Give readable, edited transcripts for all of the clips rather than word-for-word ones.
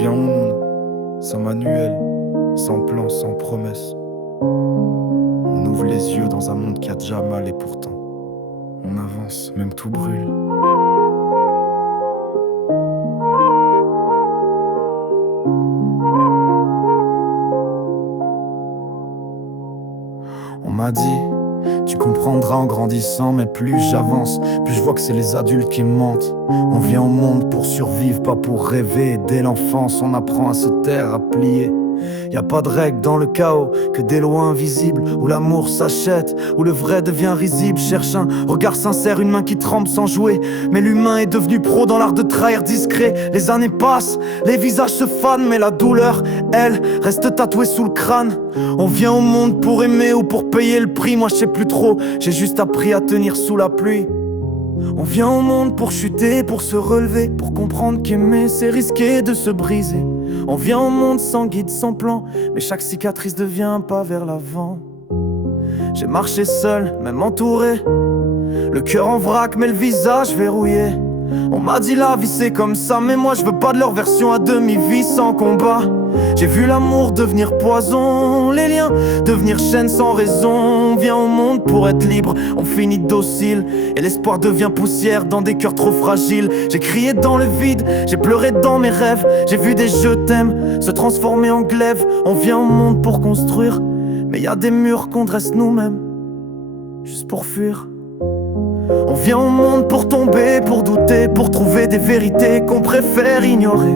vient au monde, sans manuel, sans plan, sans promesse. On ouvre les yeux dans un monde qui a déjà mal et pourtant on avance, même tout brûle. On m'a dit, tu comprendras en grandissant, mais plus j'avance, plus je vois que c'est les adultes qui mentent. On vient au monde pour survivre, pas pour rêver. Dès l'enfance, on apprend à se taire, à plier. Y a pas de règle dans le chaos, que des lois invisibles, où l'amour s'achète, où le vrai devient risible. Cherche un regard sincère, une main qui tremble sans jouer. Mais l'humain est devenu pro dans l'art de trahir discret. Les années passent, les visages se fanent, mais la douleur, elle, reste tatouée sous le crâne. On vient au monde pour aimer ou pour payer le prix. Moi je sais plus trop, j'ai juste appris à tenir sous la pluie. On vient au monde pour chuter, pour se relever, pour comprendre qu'aimer c'est risquer de se briser. On vient au monde sans guide, sans plan, mais chaque cicatrice devient un pas vers l'avant. J'ai marché seul, même entouré, le cœur en vrac mais le visage verrouillé. On m'a dit la vie c'est comme ça, mais moi je veux pas de leur version à demi-vie sans combat. J'ai vu l'amour devenir poison, les liens devenir chaîne sans raison. On vient au monde pour être libre, on finit docile, et l'espoir devient poussière dans des cœurs trop fragiles. J'ai crié dans le vide, j'ai pleuré dans mes rêves, j'ai vu des je t'aime se transformer en glaive. On vient au monde pour construire, mais y a des murs qu'on dresse nous-mêmes, juste pour fuir. On vient au monde pour tomber, pour douter, pour trouver des vérités qu'on préfère ignorer.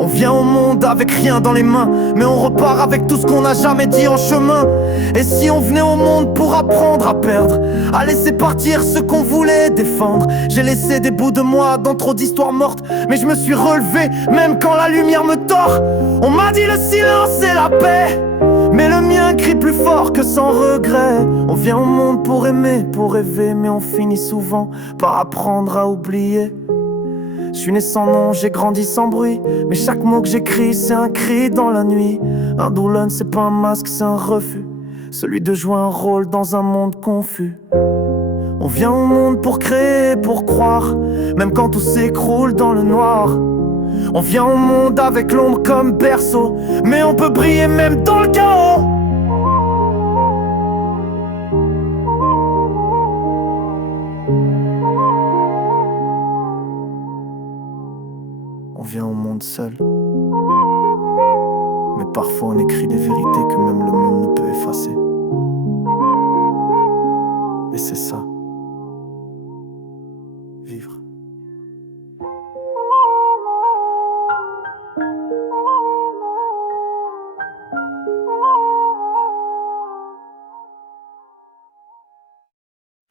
On vient au monde avec rien dans les mains, mais on repart avec tout ce qu'on n'a jamais dit en chemin. Et si on venait au monde pour apprendre à perdre, à laisser partir ce qu'on voulait défendre. J'ai laissé des bouts de moi dans trop d'histoires mortes, mais je me suis relevé même quand la lumière me tord. On m'a dit le silence c'est la paix, mais le mien crie plus fort que sans regret. On vient au monde pour aimer, pour rêver, mais on finit souvent par apprendre à oublier. Je suis né sans nom, j'ai grandi sans bruit, mais chaque mot que j'écris c'est un cri dans la nuit. Un doulon c'est pas un masque, c'est un refus, celui de jouer un rôle dans un monde confus. On vient au monde pour créer, pour croire, même quand tout s'écroule dans le noir. On vient au monde avec l'ombre comme berceau, mais on peut briller même dans le chaos. On vient au monde seul, mais parfois on écrit des vérités que même le monde ne peut effacer. Et c'est ça